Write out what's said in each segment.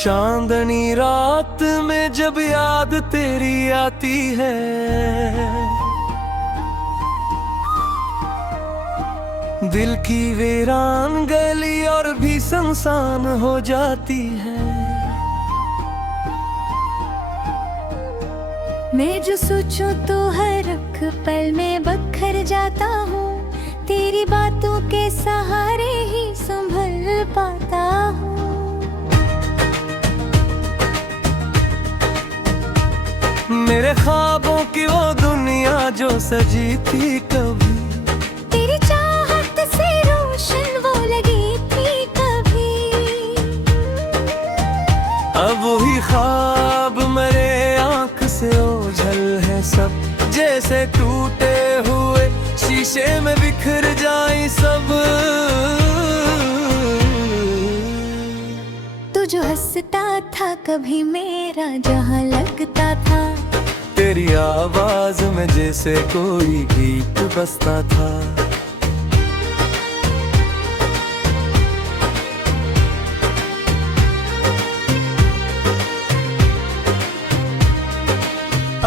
चांदनी रात में जब याद तेरी आती है, दिल की वीरान गली और भी सुनसान हो जाती है। मैं जो सोचूं तो हर एक पल में बखर जाता हूँ, तेरी बातों के सहारे ही संभल पाता हूँ। मेरे ख्वाबों की वो दुनिया जो सजी थी कभी, तेरी चाहत से रोशन वो लगी थी कभी। अब वही ख्वाब मेरे आंख से ओझल है सब, जैसे टूटे हुए शीशे में बिखर जाए सब। तू जो हंसता था कभी मेरा जहां लगता था, तेरी आवाज में जैसे कोई गीत बजता था।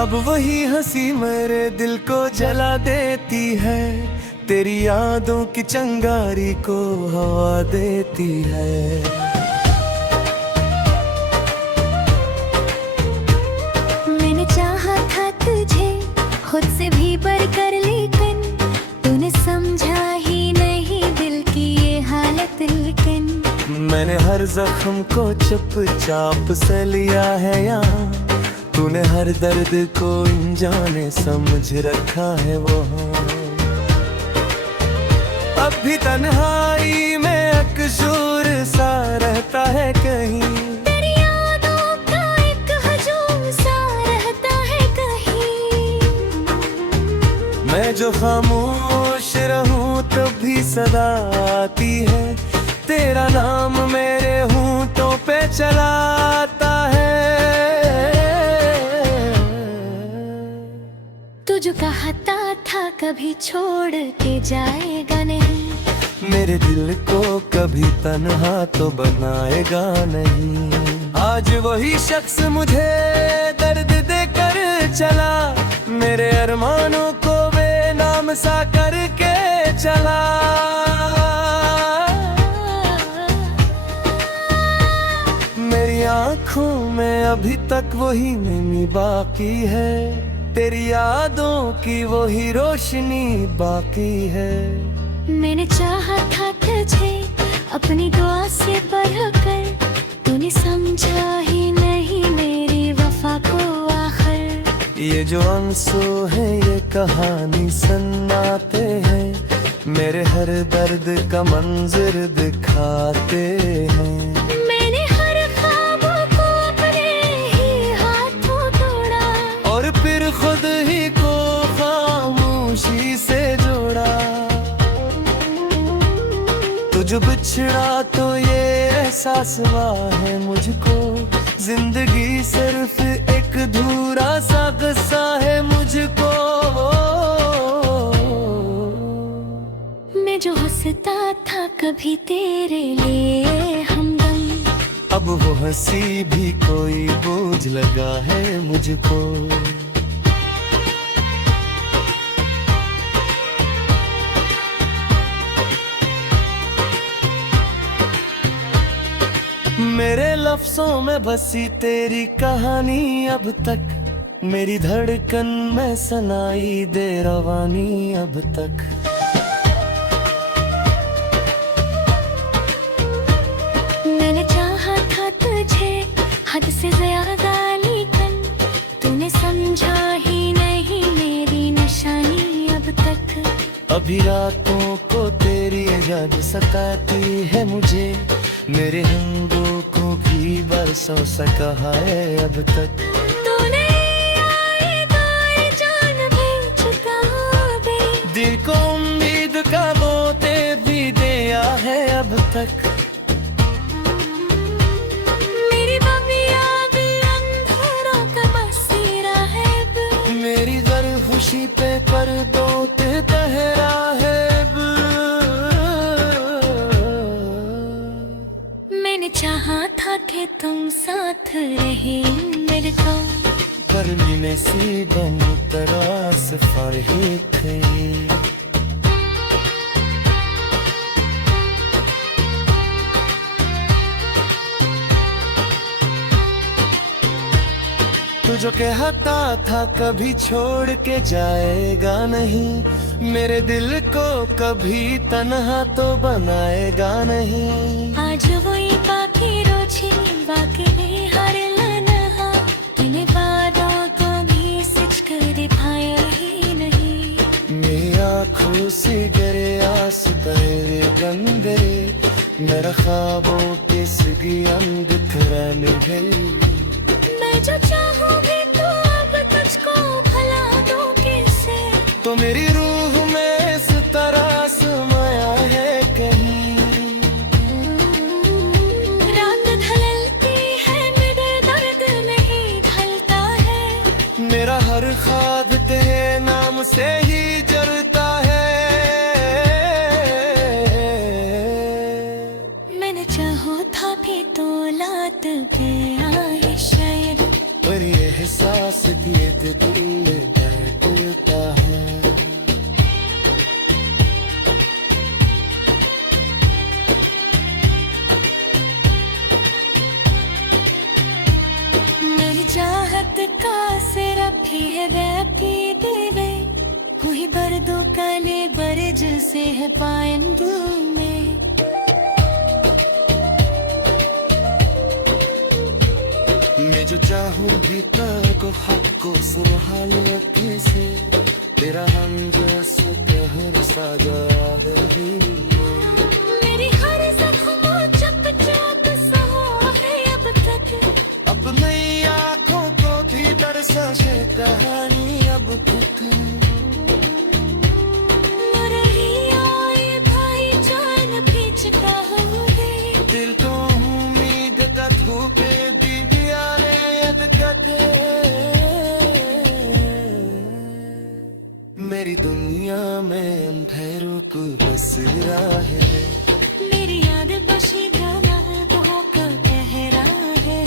अब वही हंसी मेरे दिल को जला देती है, तेरी यादों की चिंगारी को हवा देती है। मैंने चाहा था तुझे खुद से भी बढ़कर, लेकिन तूने समझा ही नहीं दिल की ये हालत। लेकिन मैंने हर जख्म को चुपचाप से लिया है यहाँ, तूने हर दर्द को अनजाने समझ रखा है वो। अब भी तन्हाई में अकशूर सा रहता है कहीं, तेरी यादों का एक हजूम सा रहता है कहीं। मैं जो खामोश रहूं तब भी सदा आती है, तेरा नाम मेरे होंठों पे चलाता है। तू जो कहता था कभी छोड़ के जाएगा नहीं, मेरे दिल को कभी तन्हा तो बनाएगा नहीं। आज वही शख्स मुझे दर्द देकर चला, मेरे अरमानों को बेनाम सा करके चला। मेरी आँखों में अभी तक वही नमी बाकी है, तेरी यादों की वही रोशनी बाकी है। मैंने चाहा था तुझे अपनी दुआ से बढ़कर, तूने समझा ही नहीं मेरी वफा को आखिर। ये जो आंसू है ये कहानी सुनाते हैं, मेरे हर दर्द का मंजर दिखाते हैं। मैंने हर ख्वाबों को अपने ही हाथों तोड़ा, और फिर खुद ही को खामोशी से जोड़ा। तुझ बिछड़ा तो ये एहसास हुआ है मुझको, जिंदगी सिर्फ एक अधूरा सा किस्सा है मुझको। मैं जो हंसता था कभी तेरे लिए हमदम, अब वो हंसी भी कोई बोझ लगा है मुझको। मेरे लफ्जों में बसी तेरी कहानी अब तक, मेरी धड़कन में सुनाई दे रवानी अब तक। मैंने चाहा था तुझे हद से ज्यादा, लेकिन तूने समझा ही नहीं मेरी निशानी अब तक। अभी रातों को तेरी याद सताती है मुझे, मेरे रंगों को भी बरसों सा कहा है अब तक। तूने आएगा ये जान भी चुका दे, दिल को उम्मीद का बोते भी दिया है अब तक। मेरी बबिया भी अंधेरों का बसेरा है, मेरी दर खुशी पे पर्दों ते तहरा है। चाहा था कि तुम साथ रहे मेरे को, पर मिले सी बन तरास फरही थे। तू जो कहता था कभी छोड़ के जाएगा नहीं, मेरे दिल को कभी तन्हा तो बनाएगा नहीं। आज वही बाकी रोची बाकी हर लनहा, तूने वादों को भी सच कर पाया ही नहीं। मेरी आँखों से गिरे आस तेरे गंदे, मेरा ख्वाबों के सिगी अंधेरा गई। मैं जो चाहूंगी तो अब तुझको भला दूं कैसे, तो मेरी रूह में इस तरह समाया है कहीं। रात ढलती है मेरे दर्द नहीं ढलता है, मेरा हर ख्वाब तेरे नाम से ही जलता है। मैंने चाहो था भी तो लात पे आए शायद, पर ये एहसास दिए दिल दर्दता है। मेरी चाहत का सिर भी है रैपी देवे, वही बर्दों काले बरज से है पाएंदू में। मैं जो चाहूँ भीतर को हक को सुरहाल से, तेरा हम जैसा कहर साजा है दिल में। मेरी हर जख्म चप चप सहो है अब तक, अब नई आँखों को भी दरसा है कहानी अब तक। न रही आए भाई जान पीछता हो गई, दिल तो उम्मीद का धूपे दिया रे अब तक। मेरी दुनिया में अंधेरों को बस रहा है, मेरी याद बशी गाना दो का गहरा है।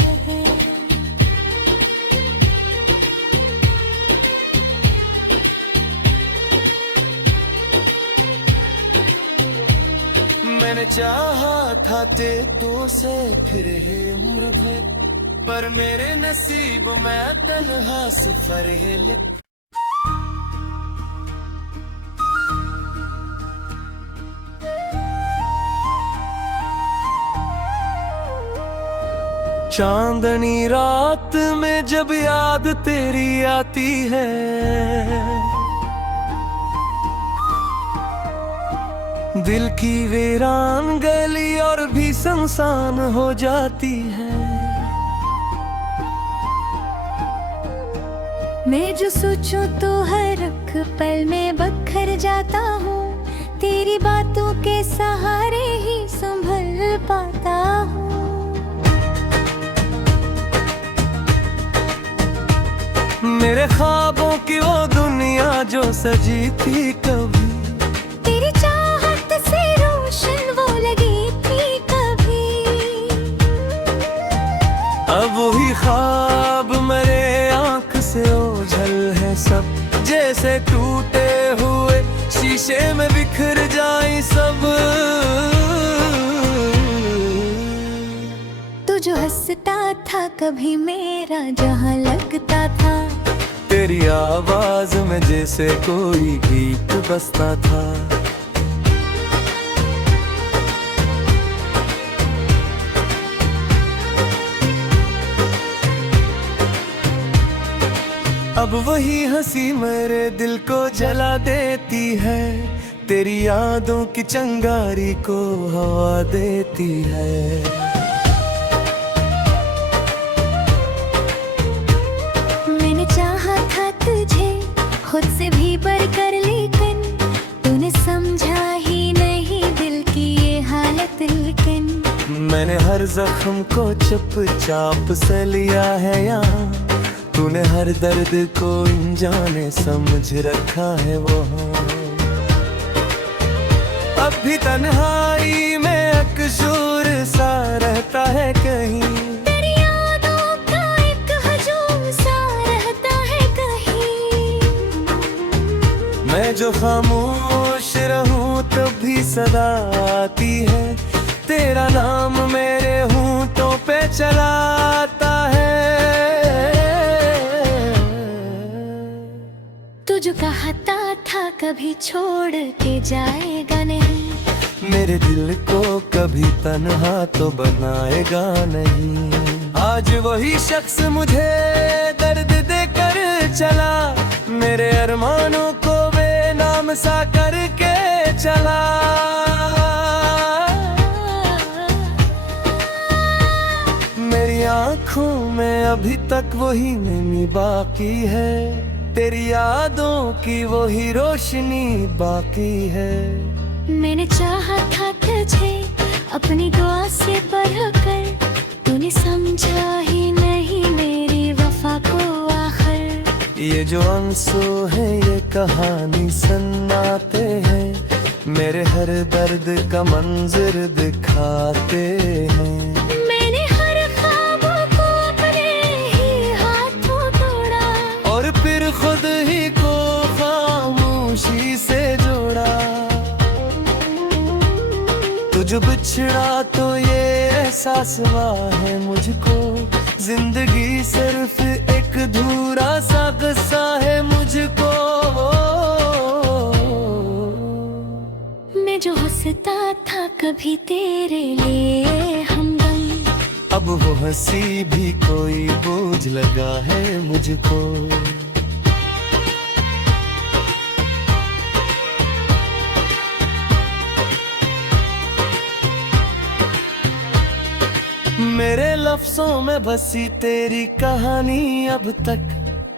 मैंने चाहा था ते तो से फिर है उम्र भर, पर मेरे नसीब में तन्हा सफर है लिप। चांदनी रात में जब याद तेरी आती है, दिल की वीरान गली और भी सुनसान हो जाती है। मैं जो सोचूं तो हर एक पल में बखर जाता हूँ, तेरी बातों के सहारे ही संभल पाता हूँ। मेरे ख्वाबों की वो दुनिया जो सजी थी कभी, तेरी चाहत से रोशन वो लगी थी कभी, अब वही ख्वाब मेरे आंख से ओझल है सब, जैसे टूटे हुए शीशे में बिखर जाए सब। तू जो हंसता था कभी मेरा जहाँ लगता था, तेरी आवाज में जैसे कोई गीत बसता था। अब वही हंसी मेरे दिल को जला देती है, तेरी यादों की चिंगारी को हवा देती है। खुद से भी बढ़कर, लेकिन तूने समझा ही नहीं दिल की ये हालत। लेकिन मैंने हर जख्म को चुपचाप से लिया है यहाँ, तूने हर दर्द को अनजाने समझ रखा है वो। अब भी तन्हाई में शोर सा रहता है कहीं, तेरी यादों का एक हजूम सा रहता है कहीं। मैं जो खामोश रहूं तब भी सदा आती है, तेरा नाम मेरे होंठों पे चलाता है। तू जो कहता था कभी छोड़ के जाएगा नहीं, मेरे दिल को कभी तन्हा तो बनाएगा नहीं। आज वही शख्स मुझे दर्द देकर चला, मेरे अरमानों को बेनाम सा करके चला। मेरी आँखों में अभी तक वही नमी बाकी है, तेरी यादों की वही रोशनी बाकी है। मैंने चाहा था तुझे अपनी दुआ से बढ़कर, तूने समझा ही नहीं मेरी वफा को आखिर। ये जो आंसू है ये कहानी सुनाते हैं, मेरे हर दर्द का मंजर दिखाते हैं। मैंने हर ख्वाबों को अपने ही हाथों तोड़ा, और फिर खुद ही को खामोशी से जोड़ा। तुझ बिछड़ा तो ये एहसास हुआ है मुझको, जिंदगी सिर्फ एक अधूरा सा किस्सा है मुझको। मैं जो हंसता था कभी तेरे लिए हमदम, अब वो हंसी भी कोई बोझ लगा है मुझको। मेरे लफ्जों में बसी तेरी कहानी अब तक,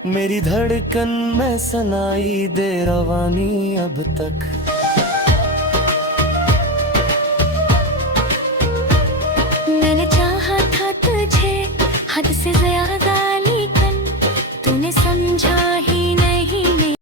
मेरी धड़कन में सुनाई दे रवानी अब तक।